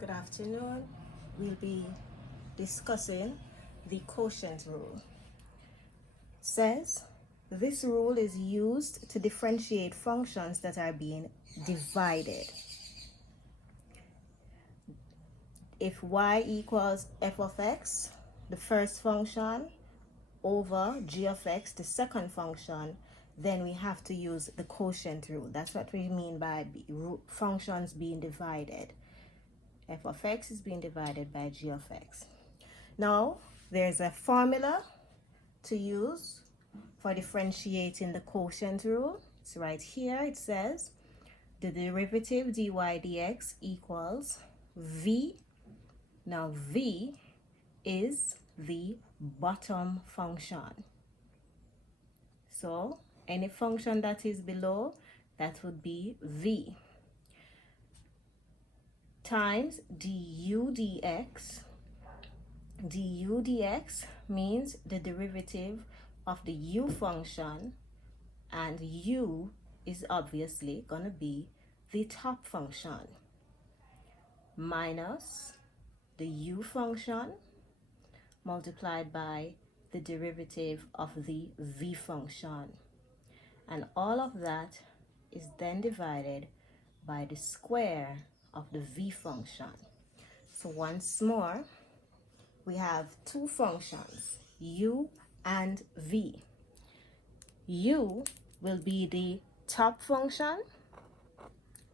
Good afternoon. We'll be discussing the quotient rule. It says this rule is used to differentiate functions that are being divided. If y equals f of x, the first function, over g of x, the second function, then we have to use the quotient rule. That's what we mean by functions being divided. F of x is being divided by g of x. Now, there's a formula to use for differentiating the quotient rule. It's right here. It says the derivative dy dx equals v. Now, v is the bottom function. So, any function that is below, that would be v, times du dx. Du dx means the derivative of the u function, and u is obviously going to be the top function, minus the u function multiplied by the derivative of the v function. And all of that is then divided by the square of the v function. So once more, we have two functions, u and v. U will be the top function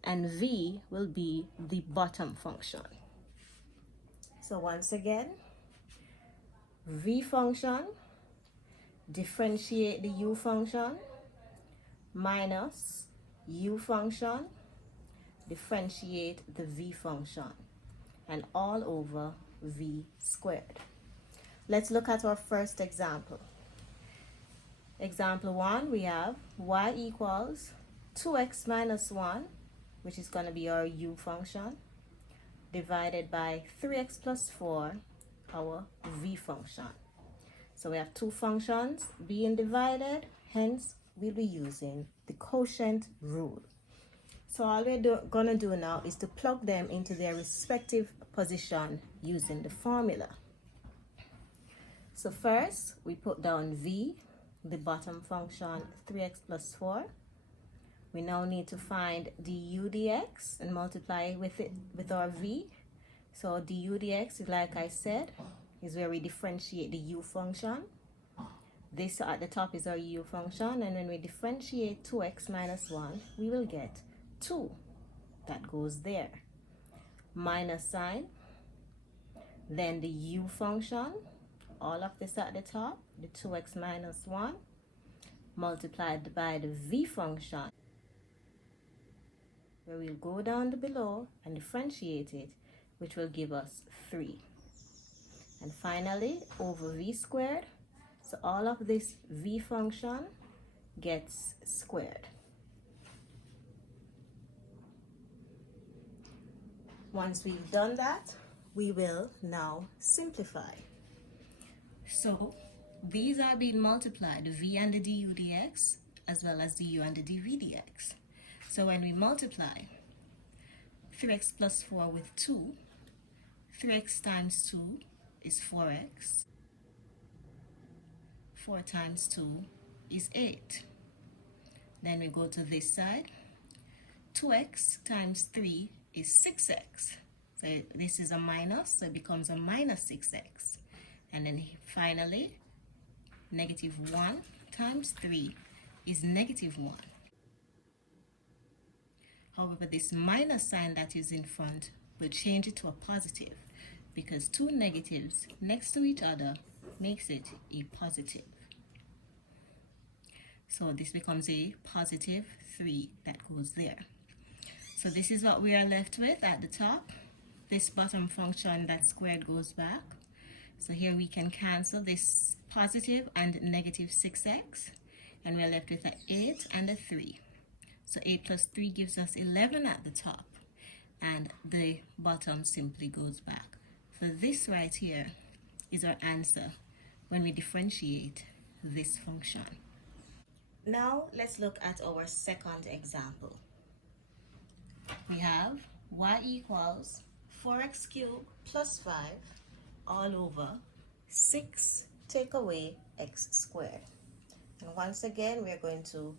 and v will be the bottom function. So once again, v function, differentiate the u function, minus u function, differentiate the v function, and all over v squared. Let's look at our first example. Example 1, we have y equals 2x minus 1, which is going to be our u function, divided by 3x plus 4, our v function. So we have two functions being divided, hence we'll be using the quotient rule. So all we're going to do now is to plug them into their respective position using the formula. So first, we put down v, the bottom function, 3x plus 4. We now need to find du dx and multiply with our v. So du dx, like I said, is where we differentiate the u function. This at the top is our u function, and when we differentiate 2x minus 1, we will get 2. That goes there. Minus sign, then the u function, all of this at the top, the 2x minus 1, multiplied by the v function, where we'll go down below and differentiate it, which will give us 3. And finally, over v squared, so all of this v function gets squared. Once we've done that, we will now simplify. So these are being multiplied, the v and the du dx, as well as the u and the dv dx. So when we multiply 3x plus 4 with 2, 3x times 2 is 4x. 4 times 2 is 8. Then we go to this side. 2x times 3 is 6x. So this is a minus, so it becomes a minus 6x. And then finally, negative 1 times 3 is negative 1. However, this minus sign that is in front will change it to a positive, because two negatives next to each other makes it a positive. So this becomes a positive 3 that goes there. So this is what we are left with at the top. This bottom function, that squared, goes back. So here we can cancel this positive and negative 6x, and we're left with an 8 and a 3. So 8 plus 3 gives us 11 at the top, and the bottom simply goes back. So this right here is our answer when we differentiate this function. Now let's look at our second example. We have y equals 4x cubed plus 5 all over 6 take away x squared. And once again, we're going to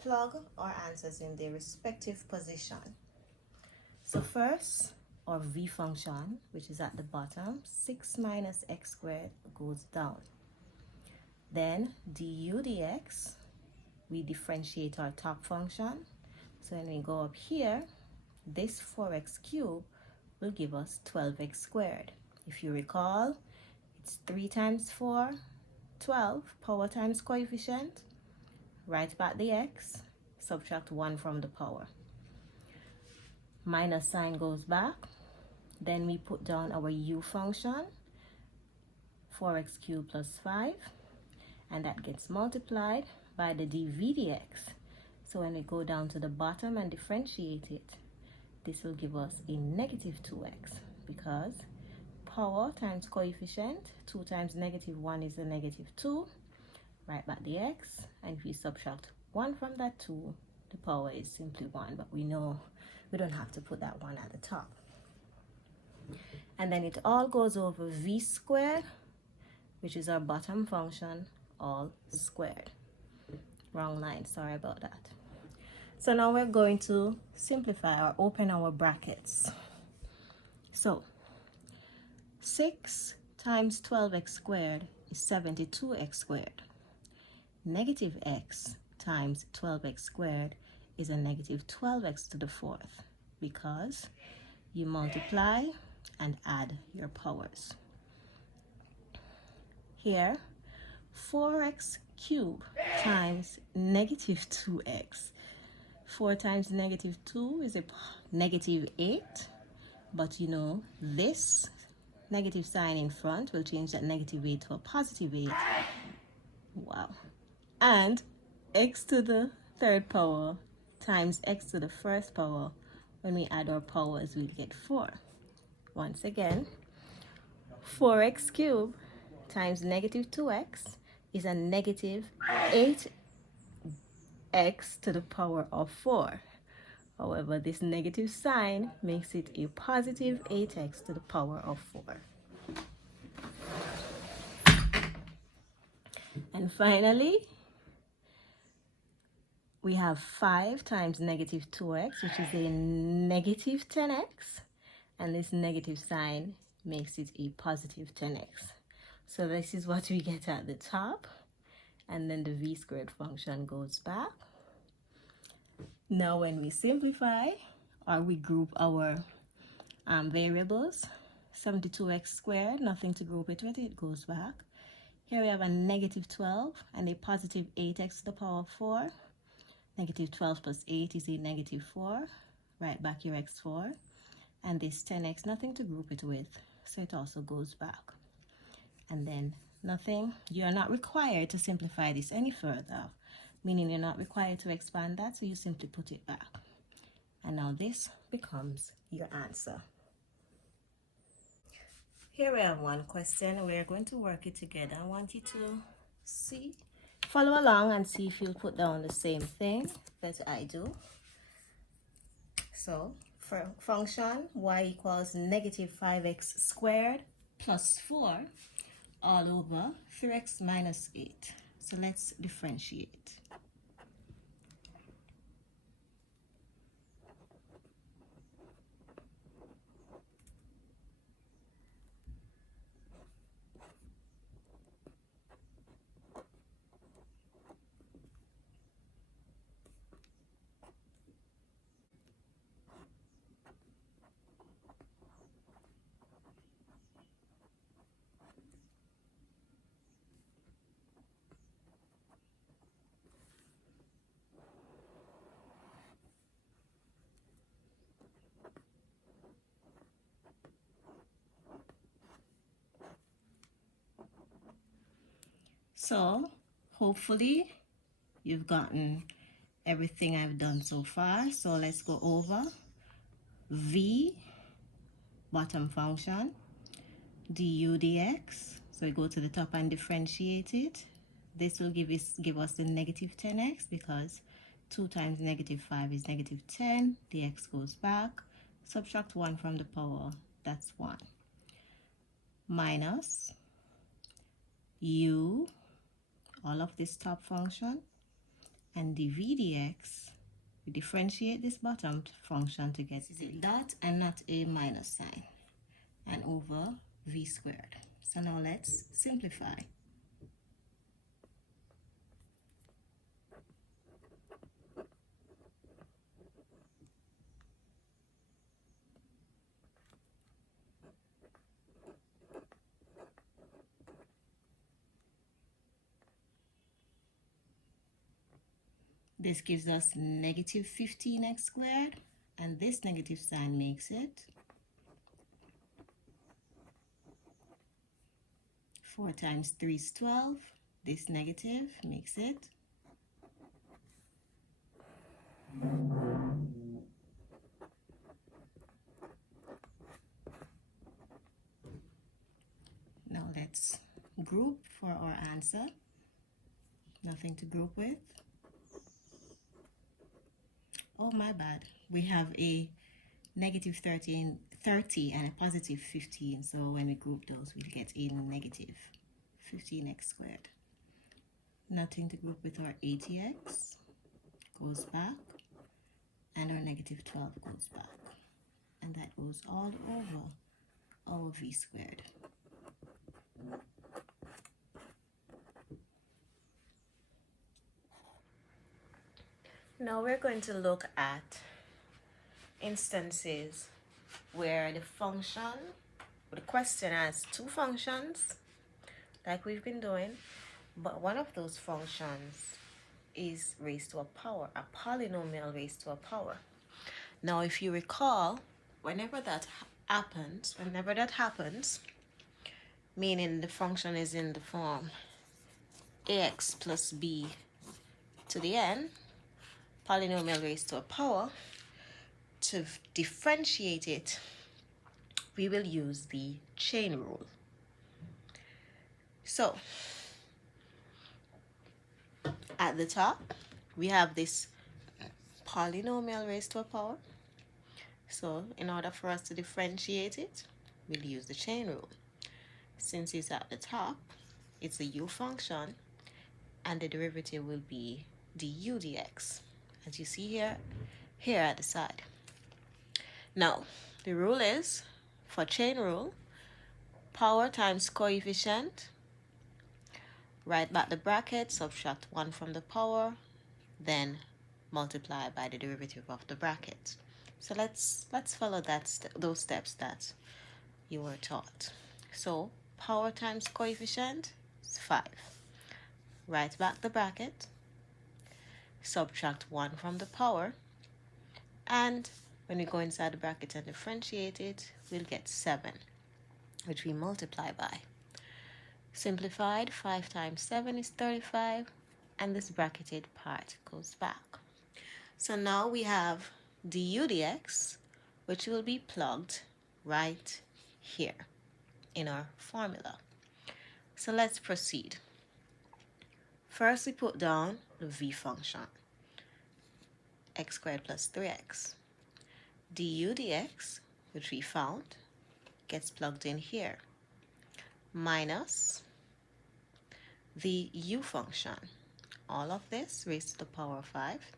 plug our answers in their respective position. So first, our v function, which is at the bottom, 6 minus x squared goes down. Then du dx, we differentiate our top function. So when we go up here, this 4x cubed will give us 12x squared. If you recall, it's 3 times 4, 12, power times coefficient. Write back the x, subtract 1 from the power. Minus sign goes back. Then we put down our u function, 4x cubed plus 5, and that gets multiplied by the dv dx. So when we go down to the bottom and differentiate it, this will give us a negative 2x, because power times coefficient, 2 times negative 1 is a negative 2. Write back the x, and if we subtract 1 from that 2, the power is simply 1, but we know we don't have to put that 1 at the top. And then it all goes over v squared, which is our bottom function, all squared. Wrong line, sorry about that. So now we're going to simplify or open our brackets. So 6 times 12x squared is 72x squared. Negative x times 12x squared is a negative 12x to the 4th, because you multiply and add your powers. Here, 4x cubed times negative 2x. 4 times negative 2 is a negative 8, but you know this negative sign in front will change that negative 8 to a positive 8. Wow. And x to the 3rd power times x to the 1st power. When we add our powers, we'll get 4. Once again, 4x cubed times negative 2x is a negative 8x to the power of 4. However, this negative sign makes it a positive 8x to the power of 4. And finally, we have 5 times negative 2x, which is a negative 10x. And this negative sign makes it a positive 10x. So this is what we get at the top. And then the v squared function goes back. Now when we simplify, or we group our variables, 72x squared, nothing to group it with, it goes back. Here we have a negative 12 and a positive 8x to the power of 4. Negative 12 plus 8 is a negative 4. Write back your x4. And this 10x, nothing to group it with, so it also goes back. And then nothing, you're not required to simplify this any further, meaning you're not required to expand that, so you simply put it back. And now this becomes your answer. Here we have one question. We're going to work it together. I want you to follow along and see if you'll put down the same thing that I do. So for function y equals negative 5x squared plus 4 all over 3x minus 8. So let's differentiate. So hopefully you've gotten everything I've done so far. So let's go over v, bottom function, du dx. So we go to the top and differentiate it. This will give us the negative 10x, because 2 times negative 5 is negative 10. The x goes back. Subtract 1 from the power. that's 1, minus u, all of this top function, and dv dx, we differentiate this bottom function to get a dot and not a minus sign, and over v squared. So now let's simplify. This gives us negative 15x squared, and this negative sign makes it 4 times 3 is 12. This negative makes it now let's group for our answer. Nothing to group with. Oh, my bad. We have a negative 30 and a positive 15. So when we group those, we'll get a negative 15x squared. Nothing to group with our 80x. Goes back. And our negative 12 goes back. And that goes all over our v squared. Now we're going to look at instances where the question has two functions, like we've been doing, but one of those functions is raised to a power, a polynomial raised to a power. Now, if you recall, whenever that happens, meaning the function is in the form ax plus b to the n, polynomial raised to a power, to differentiate it, we will use the chain rule. So, at the top, we have this polynomial raised to a power. So, in order for us to differentiate it, we'll use the chain rule. Since it's at the top, it's a u function, and the derivative will be du dx, as you see here at the side. Now, the rule is, for chain rule, power times coefficient, write back the bracket, subtract 1 from the power, then multiply by the derivative of the bracket. So let's follow those steps that you were taught. So power times coefficient is 5. Write back the bracket, subtract 1 from the power, and when we go inside the bracket and differentiate it, we'll get 7, which we multiply by. Simplified, 5 times 7 is 35, and this bracketed part goes back. So now we have du dx, which will be plugged right here in our formula. So let's proceed. First, we put down the v function, x squared plus 3x. Du dx, which we found, gets plugged in here, minus the u function, all of this raised to the power of 5.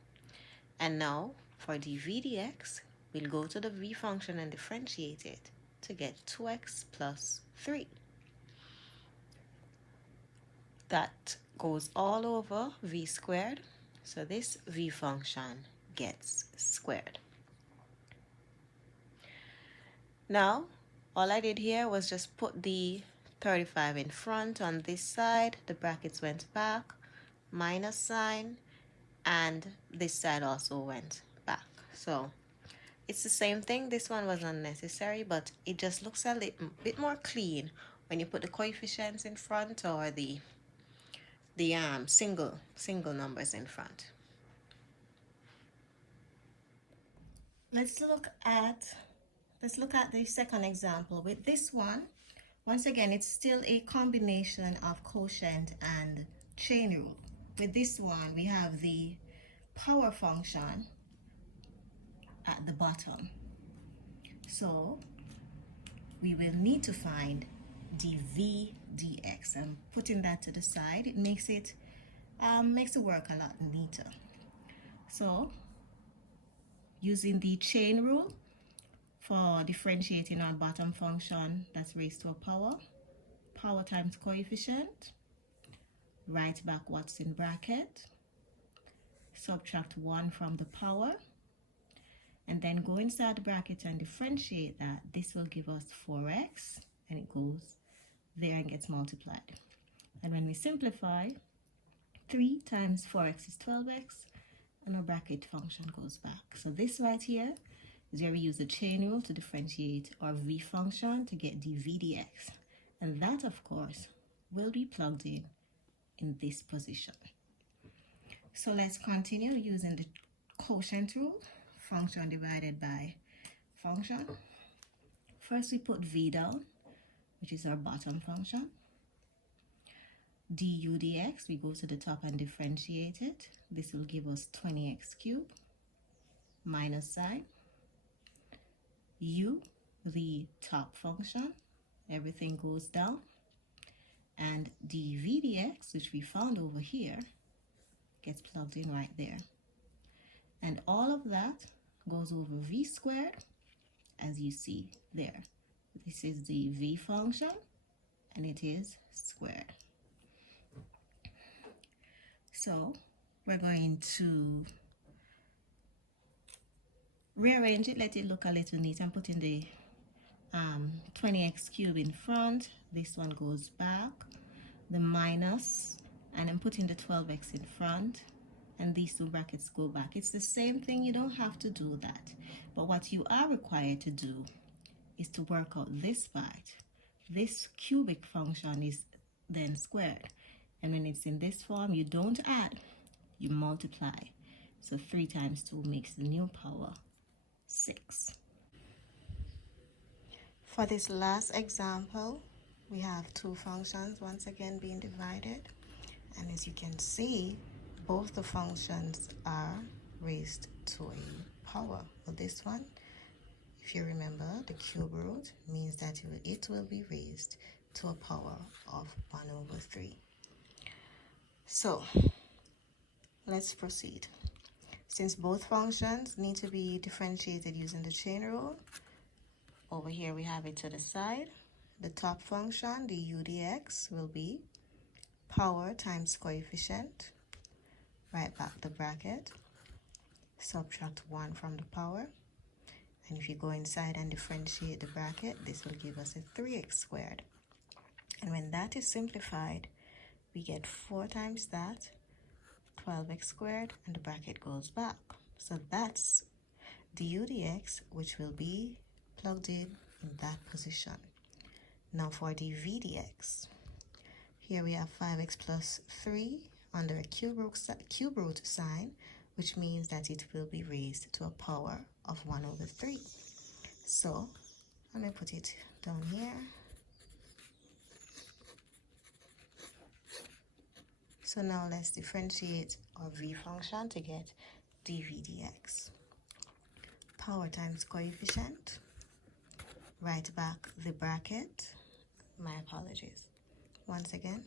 And now for dv dx, we'll go to the v function and differentiate it to get 2x plus 3. That goes all over v squared, so this v function gets squared. Now, all I did here was just put the 35 in front on this side, the brackets went back, minus sign, and this side also went back. So it's the same thing. This one was unnecessary, but it just looks a little bit more clean when you put the coefficients in front or the single numbers in front. Let's look at the second example. With this one, once again, it's still a combination of quotient and chain rule. With this one, we have the power function at the bottom. So we will need to find dv dx. I'm putting that to the side. It makes the work a lot neater. So using the chain rule for differentiating our bottom function that's raised to a power times coefficient, write back what's in bracket, subtract 1 from the power, and then go inside the bracket and differentiate that. This will give us 4x, and it goes there and gets multiplied. And when we simplify, 3 times 4x is 12x, and our bracket function goes back. So this right here is where we use the chain rule to differentiate our v function to get dv dx. And that, of course, will be plugged in this position. So let's continue using the quotient rule, function divided by function. First we put v down, which is our bottom function. Du dx, we go to the top and differentiate it. This will give us 20x cubed minus sign. U, the top function, everything goes down. And dv dx, which we found over here, gets plugged in right there. And all of that goes over v squared, as you see there. This is the v function, and it is squared. So we're going to rearrange it, let it look a little neat. I'm putting the 20x cubed in front. This one goes back, the minus, and I'm putting the 12x in front, and these two brackets go back. It's the same thing, you don't have to do that. But what you are required to do is to work out this part. This cubic function is then squared. And when it's in this form, you don't add, you multiply. So 3 times 2 makes the new power 6. For this last example, we have two functions once again being divided. And as you can see, both the functions are raised to a power. Well, this one, if you remember, the cube root means that it will be raised to a power of 1/3. So let's proceed. Since both functions need to be differentiated using the chain rule, over here we have it to the side. The top function, the u dx, will be power times coefficient. Write back the bracket, subtract 1 from the power, and if you go inside and differentiate the bracket, this will give us a 3x squared. And when that is simplified, we get 4 times that, 12x squared, and the bracket goes back. So that's du dx, which will be plugged in that position. Now for dv dx, here we have 5x plus 3 under a cube root sign, which means that it will be raised to a power of 1/3. So let me put it down here. So now let's differentiate our v function to get dv dx. Power times coefficient. Write back the bracket. My apologies. Once again,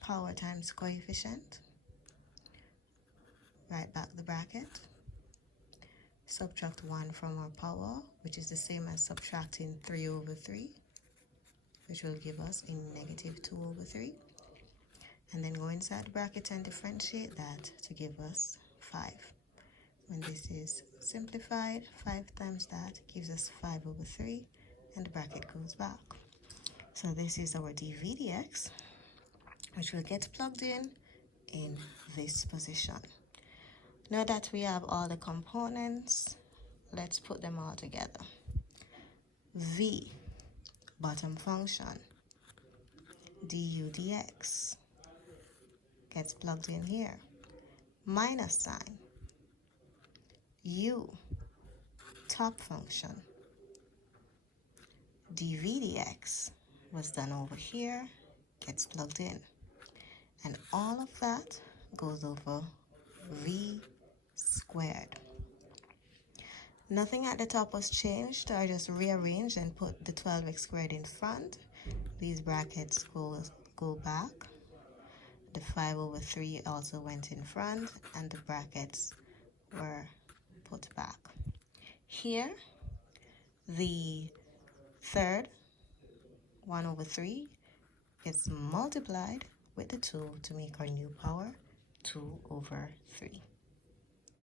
power times coefficient. Write back the bracket. Subtract 1 from our power, which is the same as subtracting 3/3, which will give us a negative 2/3. And then go inside the bracket and differentiate that to give us 5. When this is simplified, 5 times that gives us 5/3, and the bracket goes back. So this is our dv dx, which will get plugged in this position. Now that we have all the components, let's put them all together. V, bottom function, du dx, gets plugged in here. Minus sign. U, top function. dv dx was done over here, gets plugged in. And all of that goes over v squared. Nothing at the top was changed. I just rearranged and put the 12x squared in front. These brackets go back. The 5/3 also went in front, and the brackets were put back. Here, the third 1/3 is multiplied with the 2 to make our new power 2/3.